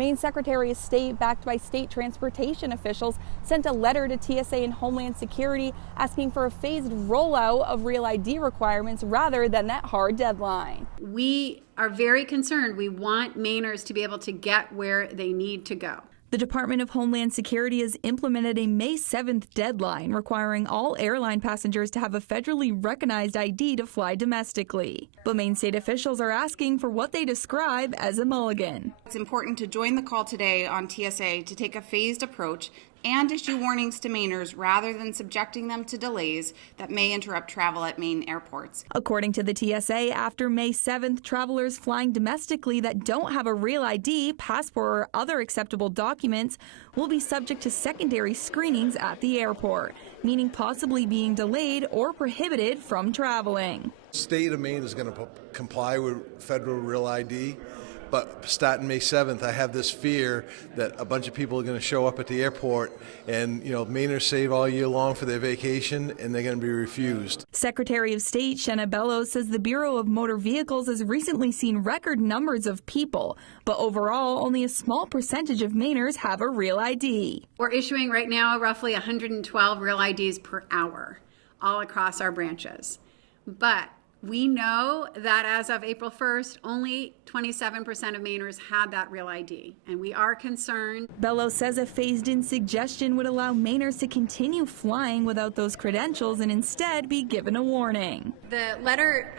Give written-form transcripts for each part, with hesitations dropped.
Maine Secretary of State, backed by state transportation officials, sent a letter to TSA and Homeland Security asking for a phased rollout of Real ID requirements rather than that hard deadline. We are very concerned. We want Mainers to be able to get where they need to go. The Department of Homeland Security has implemented a May 7th deadline requiring all airline passengers to have a federally recognized ID to fly domestically. But Maine state officials are asking for what they describe as a mulligan. It's important to join the call today on TSA to take a phased approach and issue warnings to Mainers rather than subjecting them to delays that may interrupt travel at Maine airports. According to the TSA, after May 7th, travelers flying domestically that don't have a real ID, passport, or other acceptable documents will be subject to secondary screenings at the airport, meaning possibly being delayed or prohibited from traveling. The state of Maine is going to comply with federal real ID. But starting May 7th, I have this fear that a bunch of people are going to show up at the airport and, Mainers save all year long for their vacation and they're going to be refused. Secretary of State Shenna Bellows says the Bureau of Motor Vehicles has recently seen record numbers of people, but overall only a small percentage of Mainers have a real ID. We're issuing right now roughly 112 real IDs per hour all across our branches. But we know that as of April 1st, only 27% of Mainers had that real ID, and we are concerned. Bellows says a phased-in suggestion would allow Mainers to continue flying without those credentials and instead be given a warning. The letter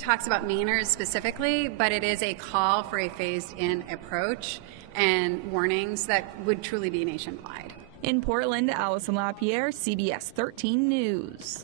talks about Mainers specifically, but it is a call for a phased-in approach and warnings that would truly be nationwide. In Portland, Allison LaPierre, CBS 13 News.